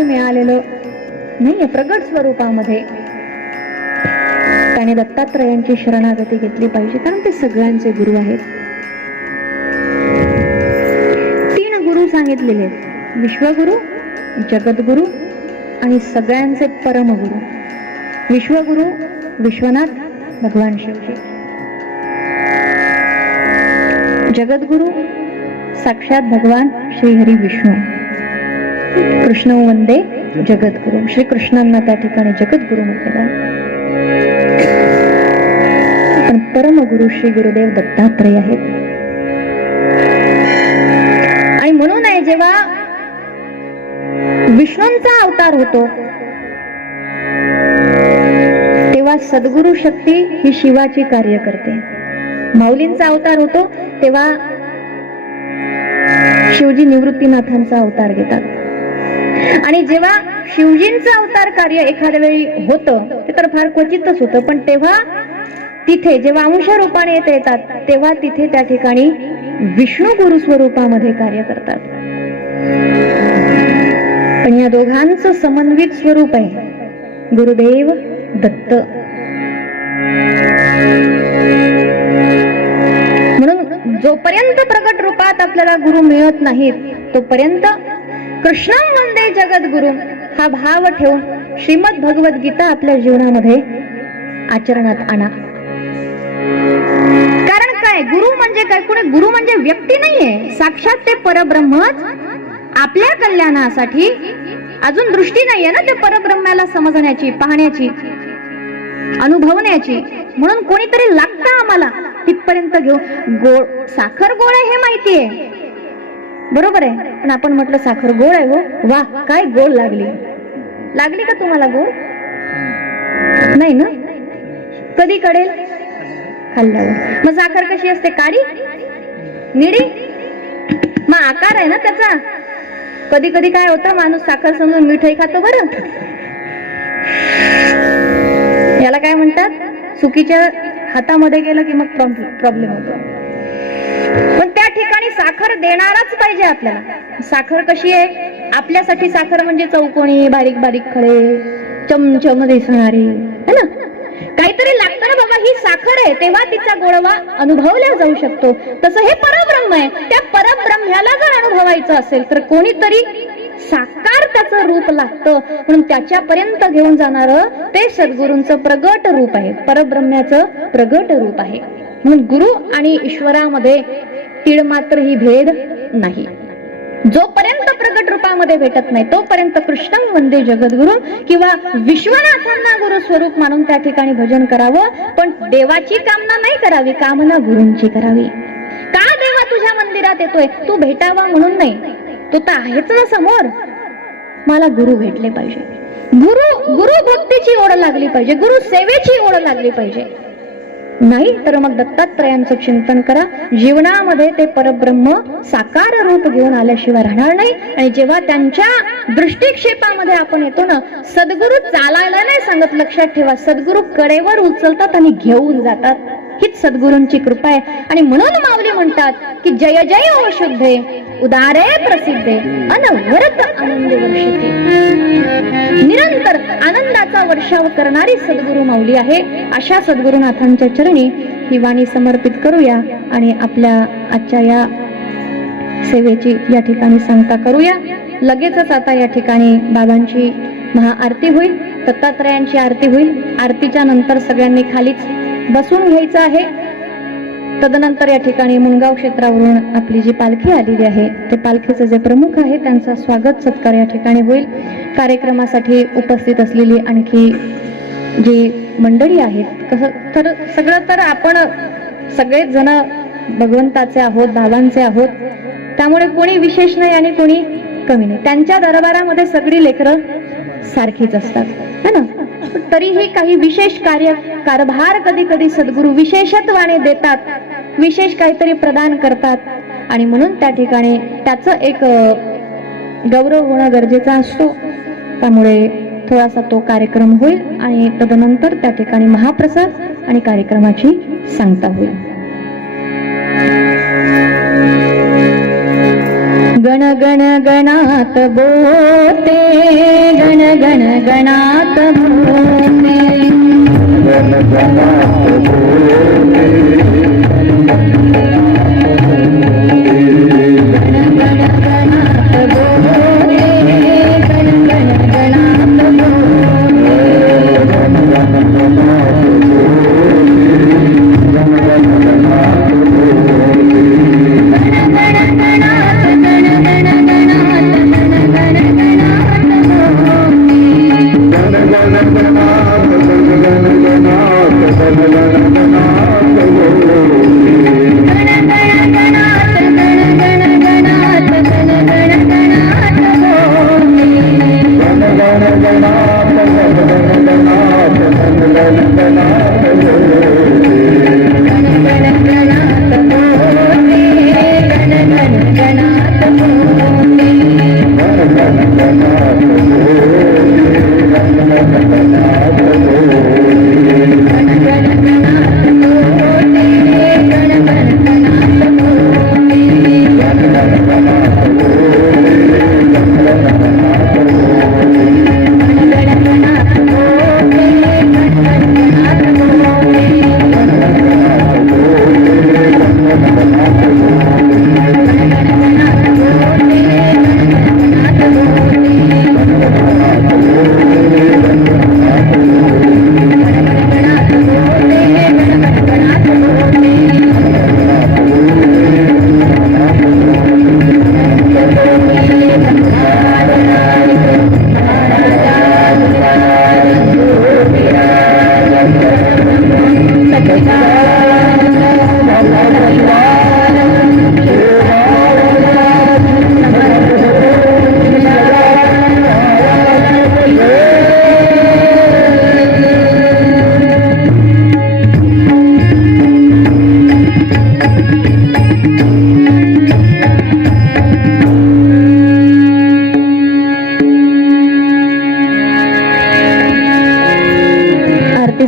सद्गुरु मिळालेलं नाहीये प्रगट स्वरूपामध्ये. त्याने दत्तात्रयांची शरणागती घेतली पाहिजे कारण ते सगळ्यांचे गुरु आहेत. तीन गुरु सांगितलेले विश्वगुरु जगद्गुरु आणि सगळ्यांचे परमगुरु. विश्वगुरु विश्वनाथ भगवान शिवजी. जगद्गुरु साक्षात भगवान श्रीहरी विष्णू. कृष्ण वंदे जगद्गुरु. श्री कृष्णांना त्या ठिकाणी जगद्गुरु म्हटलेला आहे. पण परमगुरु श्री गुरुदेव दत्तात्रय आहेत. आणि म्हणून आहे जेव्हा विष्णूंचा अवतार होतो तेव्हा सद्गुरु शक्ती ही शिवाची कार्य करते. माऊलींचा अवतार होतो तेव्हा शिवजी निवृत्तीनाथांचा अवतार घेतात. आणि जेव्हा शिवजींचं अवतार कार्य एखाद्या वेळी होतं ते तर फार क्वचितच होतं पण तेव्हा तिथे जेव्हा अंश रूपाने येत येतात तेव्हा तिथे त्या ठिकाणी विष्णू गुरु स्वरूपामध्ये कार्य करतात. पण या दोघांचं समन्वित स्वरूप आहे गुरुदेव दत्त. म्हणून जोपर्यंत प्रगट रूपात आपल्याला गुरु मिळत नाहीत तोपर्यंत कृष्णं वंदे जगद्गुरु हा भाव ठेवून श्रीमद भगवत गीता आपल्या जीवनामध्ये आचरणात आणा. कारण काय गुरु म्हणजे काय? कुणी गुरु म्हणजे व्यक्ती नाहीये. साक्षात ते परब्रह्मच आपल्या कल्याणासाठी अजून दृष्टी नाहीये ना ते परब्रह्माला समजण्याची पाहण्याची अनुभवण्याची. म्हणून कोणीतरी लागतं आम्हाला तिथपर्यंत घेऊ गोड साखर गोड आहे हे माहितीये. बरोबर आहे. पण आपण म्हटलं साखर गोड आहे हो. वा काय गोड लागली. लागली का तुम्हाला गोड? नाही ना? कधी कळेल खाल्ल्यावर. मग साखर कशी असते? काळी निळी मग आकार आहे ना त्याचा? कधी कधी काय होतं माणूस साखर समजून मिठाई खातो बरं. याला काय म्हणतात? चुकीच्या हातामध्ये गेलं की मग प्रॉब्लेम होतो. पण ठिकाणी साखर देणाराच पाहिजे आपल्याला. साखर कशी आहे? आपल्यासाठी साखर म्हणजे चौकोनी बारीक बारीक खडे चमचम दिसणारे है ना? काहीतरी लागतं ना बाबा ही साखर आहे तेव्हा तिचा गोडवा अनुभवला जाऊ शकतो. तसं हे परब्रह्म आहे. त्या परब्रह्म्याला जर अनुभवायचं असेल तर कोणीतरी साकार त्याचं रूप लागतं. म्हणून त्याच्यापर्यंत घेऊन जाणार ते सद्गुरूंचं प्रगट रूप आहे. परब्रह्म्याचं प्रगट रूप आहे. म्हणून गुरु आणि ईश्वरामध्ये तीळ मात्र ही भेद नाही. जोपर्यंत प्रगट रूपामध्ये भेटत नाही तोपर्यंत कृष्ण वंदे जगद्गुरु किंवा विश्वनाथांना गुरु स्वरूप मानून त्या ठिकाणी भजन करावं पण देवाची कामना नाही करावी कामना गुरूंची करावी. का देवा तुझ्या मंदिरात येतोय? तू भेटावा म्हणून नाही. तो तर आहेच ना समोर. मला गुरु भेटले पाहिजे. गुरु गुरु भक्तीची ओढ लागली पाहिजे. गुरु सेवेची ओढ लागली पाहिजे. नाही तर मग दत्तात्रयांचं चिंतन करा. जीवनामध्ये ते परब्रह्म साकार रूप घेऊन आल्याशिवाय राहणार नाही. आणि जेव्हा त्यांच्या दृष्टिक्षेपामध्ये आपण येतो ना सद्गुरु चालायला नाही सांगत लक्षात ठेवा सद्गुरु कडेवर उचलतात आणि घेऊन जातात. हीच सद्गुरूंची कृपा आहे. आणि म्हणून माऊली म्हणतात की जय जय ओ शुद्धे उदारे प्रसिद्धे अनवरत आनंद वर्षिते. निरंतर आनंदाचा वर्षाव करणारी सद्गुरु माऊली आहे. अशा सद्गुरुनाथांच्या चरणी ही वाणी समर्पित करूया आणि आपल्या आजच्या या सेवेची या ठिकाणी सांगता करूया. लगेचच आता या ठिकाणी बाबांची महाआरती होईल दत्तात्रयांची आरती होईल. आरतीच्या नंतर सगळ्यांनी खालीच बसून घ्यायचं आहे. तदनंतर या ठिकाणी मुनगाव क्षेत्रावरून आपली जी पालखी आलेली आहे ते पालखीचे जे प्रमुख आहे त्यांचा स्वागत सत्कार या ठिकाणी होईल. कार्यक्रमासाठी उपस्थित असलेली आणखी जी मंडळी आहेत कसं तर सगळं तर आपण सगळेच जण भगवंताचे आहोत बाबांचे आहोत. त्यामुळे कोणी विशेष नाही आणि कोणी कमी नाही. त्यांच्या दरबारामध्ये सगळी लेकरं सारखीच असतात है ना? तरीही काही विशेष कार्य कारभार कधी कधी सद्गुरू विशेषत्वाने देतात. विशेष काहीतरी प्रदान करतात. आणि म्हणून त्या ठिकाणी त्याचं एक गौरव होणं गरजेचं असतो. त्यामुळे थोडासा तो कार्यक्रम होईल आणि तदनंतर त्या ठिकाणी महाप्रसाद आणि कार्यक्रमाची सांगता होईल. गण गण गणात बोते. गण गण गणात बोते. गण गणात बोते. Thank you.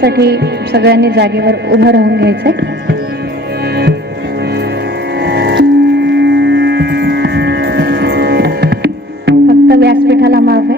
त्यासाठी सगळ्यांनी जागेवर उभं राहून घ्यायचंय. फक्त व्यासपीठाला माफ आहे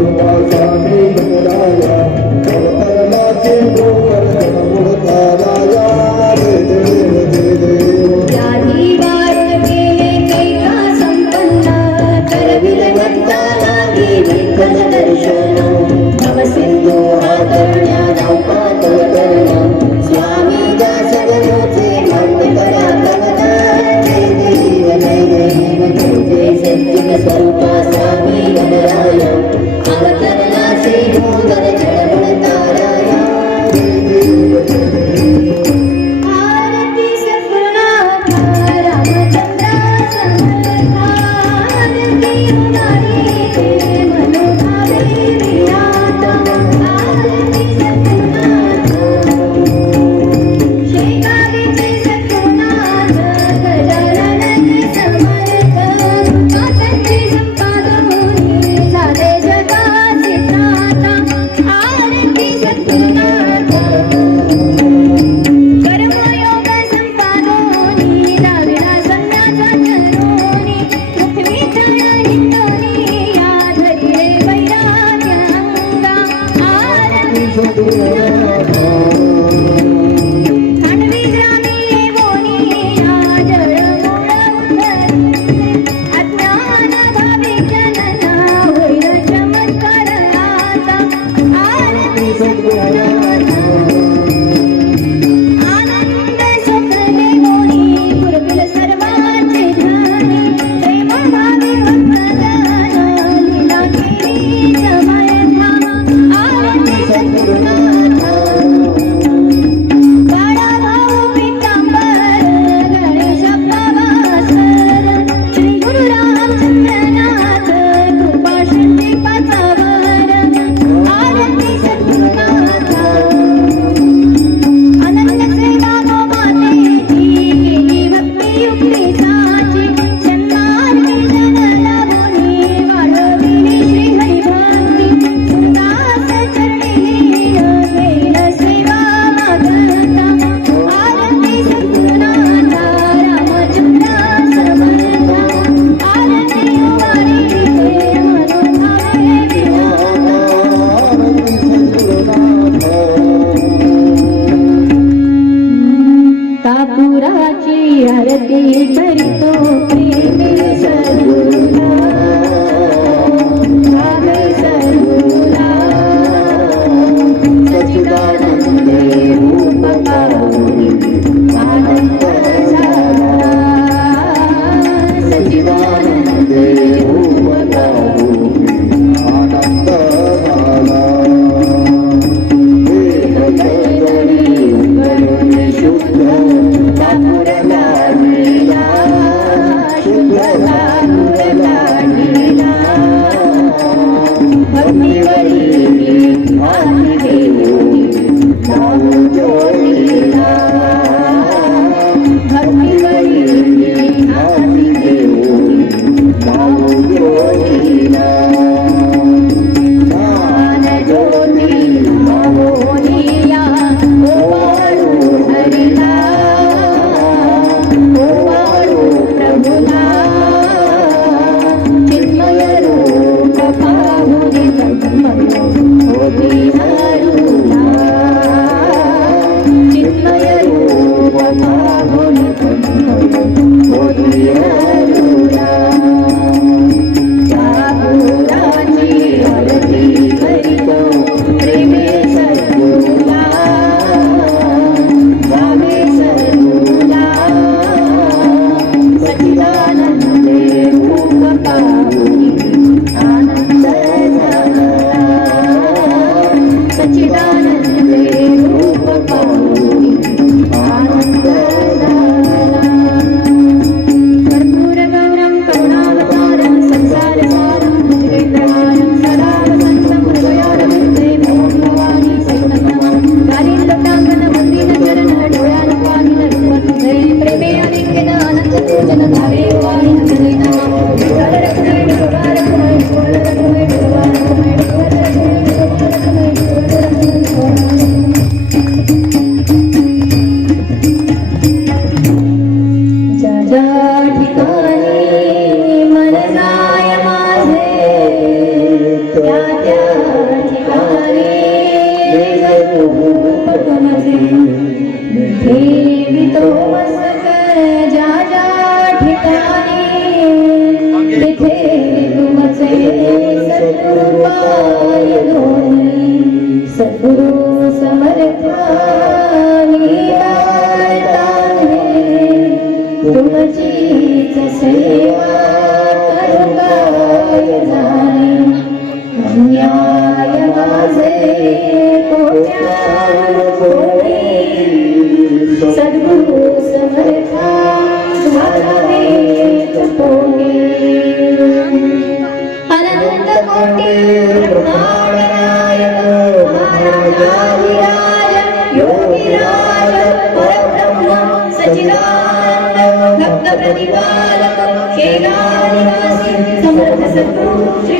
Lord. तुमचीच सेवा समर्थ सद्गुरु श्री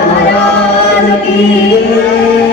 महाराज की